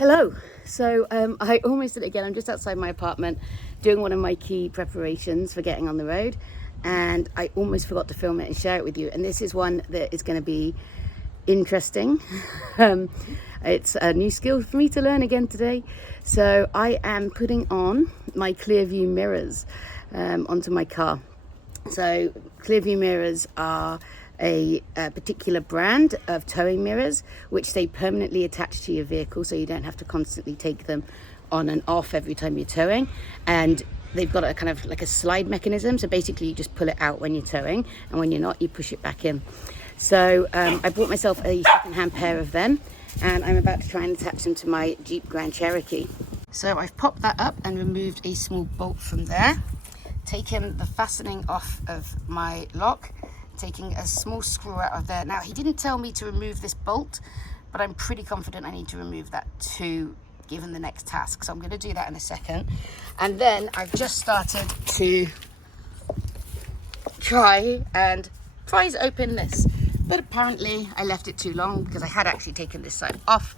Hello. So I almost did it again. I'm just outside my apartment doing one of my key preparations for getting on the road, and I almost forgot to film it and share it with you. And this is one that is going to be interesting. It's a new skill for me to learn again today. So I am putting on my Clearview Mirrors onto my car. So Clearview Mirrors are a particular brand of towing mirrors which they permanently attach to your vehicle, so you don't have to constantly take them on and off every time you're towing. And they've got a kind of like a slide mechanism, so basically you just pull it out when you're towing, and when you're not, you push it back in. So I bought myself a second-hand pair of them, and I'm about to try and attach them to my Jeep Grand Cherokee. So I've popped that up and removed a small bolt from there, taken the fastening off of my lock, taking a small screw out of there. Now, he didn't tell me to remove this bolt, but I'm pretty confident I need to remove that too, given the next task. So I'm going to do that in a second. And then I've just started to try to open this. But apparently I left it too long because I had actually taken this side off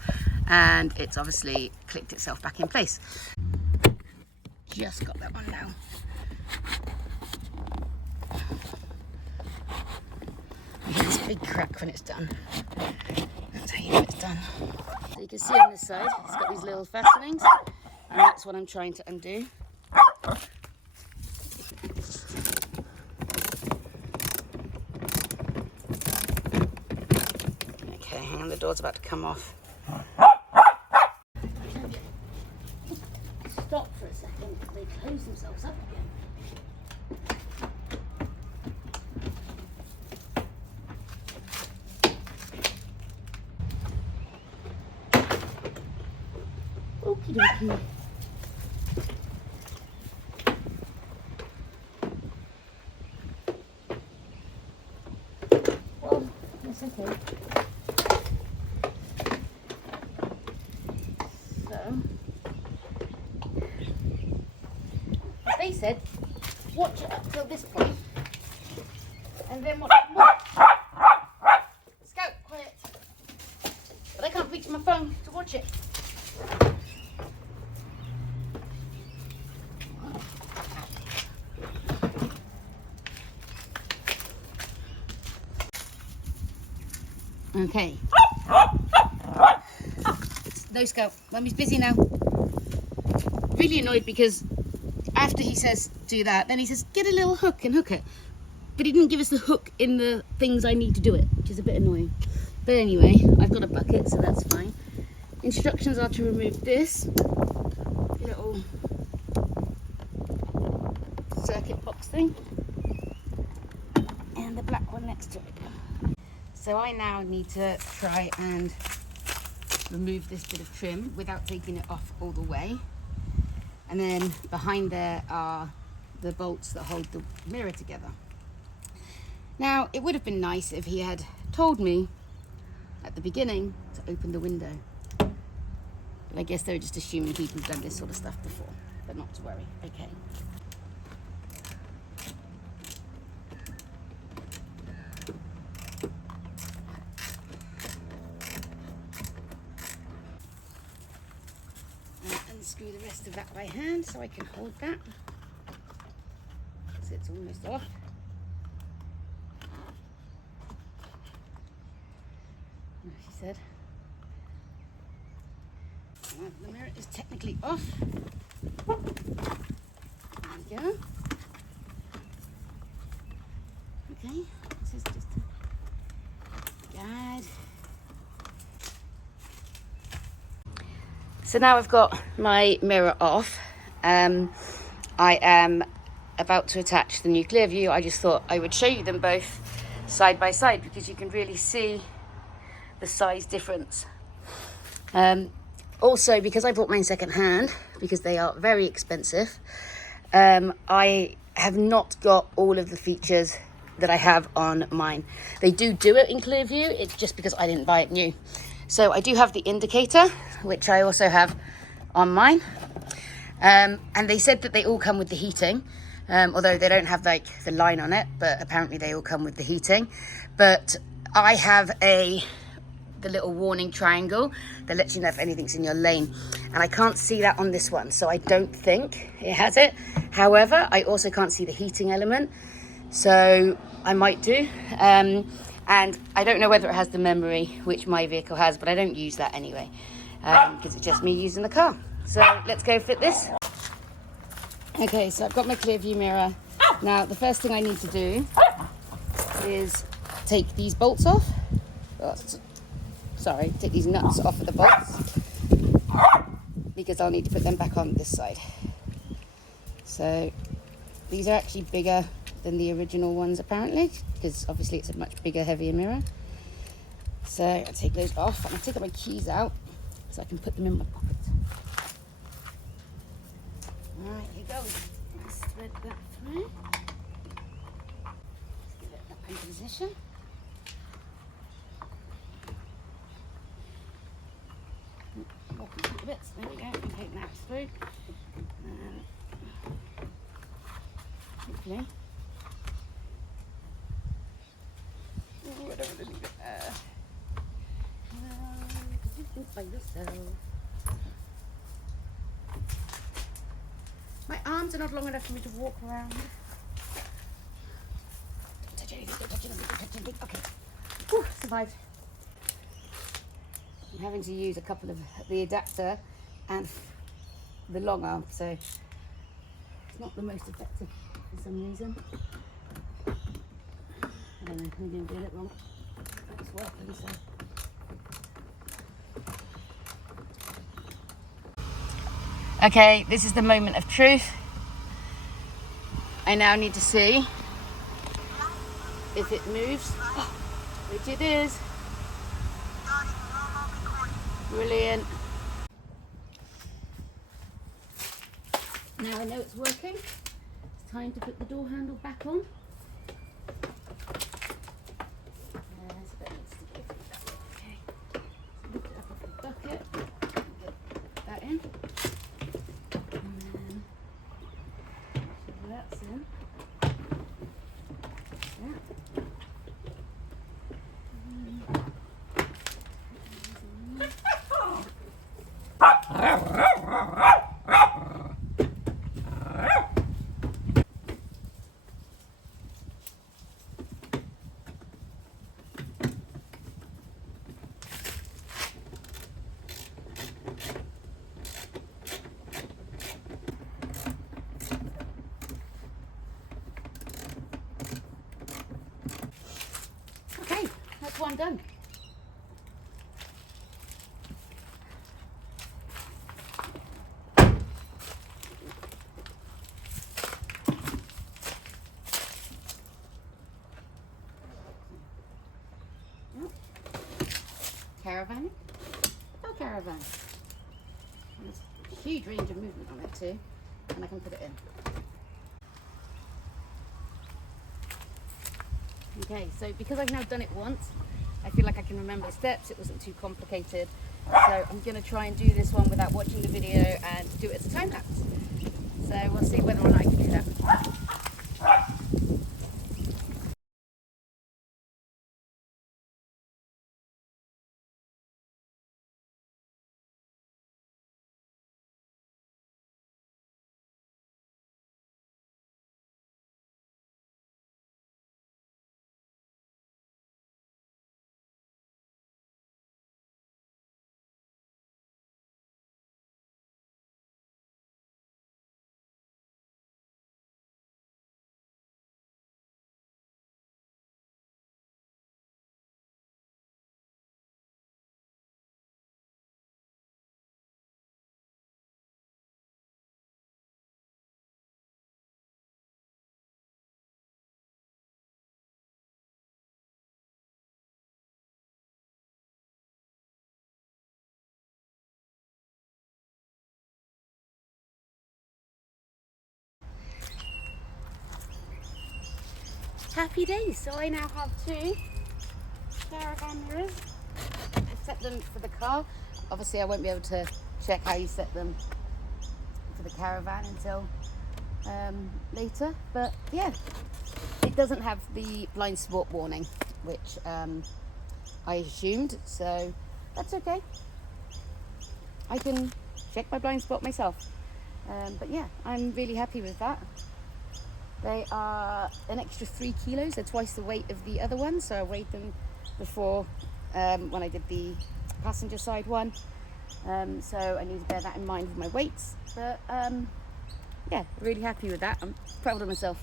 and it's obviously clicked itself back in place. Just got that one now. It's a big crack when it's done. That's how you know it's done. So you can see on this side, it's got these little fastenings, and that's what I'm trying to undo. Okay, hang on, the door's about to come off. Stop for a second, because they close themselves up again. Okie dokie. Well, that's okay. So, they said, watch it up till this point, and then watch more. Scout, quiet. But I can't reach my phone to watch it. Okay. No, Scout. Mummy's busy now. Really annoyed because after he says do that, then he says get a little hook and hook it. But he didn't give us the hook in the things I need to do it, which is a bit annoying. But anyway, I've got a bucket, so that's fine. Instructions are to remove this little circuit box thing and the black one next to it. So I now need to try and remove this bit of trim without taking it off all the way. And then behind there are the bolts that hold the mirror together. Now, it would have been nice if he had told me at the beginning to open the window. But I guess they're just assuming people have done this sort of stuff before, but not to worry. Okay. Unscrew the rest of that by hand so I can hold that. So it's almost off. She said. Well, the mirror is technically off. There we go. Okay, this is just a guide. So now I've got my mirror off. I am about to attach the new Clearview. I just thought I would show you them both side by side because you can really see the size difference. Also, because I bought mine second hand, because they are very expensive, I have not got all of the features that I have on mine. They do it in Clearview, it's just because I didn't buy it new. So I do have the indicator, which I also have on mine. And they said that they all come with the heating, although they don't have like the line on it, but apparently they all come with the heating. But I have a the little warning triangle that lets you know if anything's in your lane. And I can't see that on this one, so I don't think it has it. However, I also can't see the heating element, so I might do. And I don't know whether it has the memory, which my vehicle has, but I don't use that anyway, because it's just me using the car. So let's go fit this. Okay, so I've got my Clearview mirror. Now, the first thing I need to do is take these bolts off. Oh, sorry, take these nuts off of the bolts, because I'll need to put them back on this side. So these are actually bigger than the original ones apparently, because obviously it's a much bigger, heavier mirror. So I take those off, and I take my keys out so I can put them in my pocket. Alright, here goes. Let's thread that through. Let's get it up in position. Walking through the bits. There we go. Take that through. And hopefully. Oh, I don't want to leave it there. You think by yourself. My arms are not long enough for me to walk around. Don't touch anything, don't touch anything, don't touch anything. Okay. Whew, survived. I'm having to use a couple of the adapter and the long arm, so it's not the most effective for some reason. I don't know, maybe I'm doing it wrong. It's working, so. Okay, this is the moment of truth. I now need to see if it moves, which it is. Brilliant. Now I know it's working. It's time to put the door handle back on. There's a bit needs to go through that way. Okay. So lift it up off the bucket. Get that in. That's in. Yeah. Okay, that's one done. Caravan. Oh, caravan. There's a huge range of movement on it too, and I can put it in. Okay, so because I've now done it once, I feel like I can remember the steps. It wasn't too complicated. So I'm going to try and do this one without watching the video and do it as a time lapse. So we'll see whether or not I can do that. Happy days. So I now have two caravan mirrors. I've set them for the car. Obviously I won't be able to check how you set them for the caravan until later, but yeah, it doesn't have the blind spot warning, which I assumed, so that's okay. I can check my blind spot myself. But yeah, I'm really happy with that. They are an extra 3 kilos, they're twice the weight of the other ones, so I weighed them before when I did the passenger side one. So I need to bear that in mind with my weights. But yeah, really happy with that. I'm proud of myself.